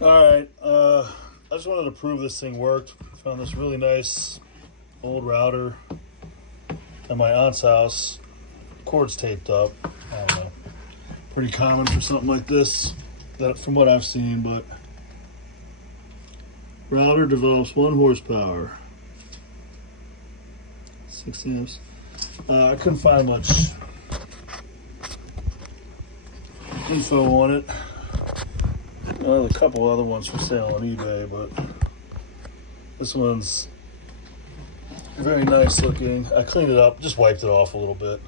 Alright, I just wanted to prove this thing worked. Found this really nice old router at my aunt's house. Cord's taped up. I don't know. Pretty common for something like this, that from what I've seen, but router develops 1 horsepower. 6 amps. I couldn't find much info on it. Well, a couple other ones for sale on eBay, but this one's very nice looking. I cleaned it up, just wiped it off a little bit.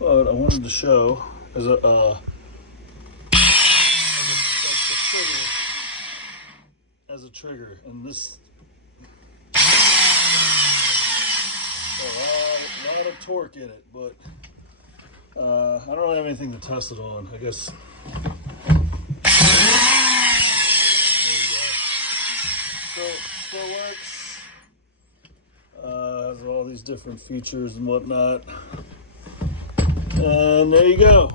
But I wanted to show as a trigger, and this a lot of torque in it, but I don't really have anything to test it on. I guess. Still works. Has all these different features and whatnot. And there you go.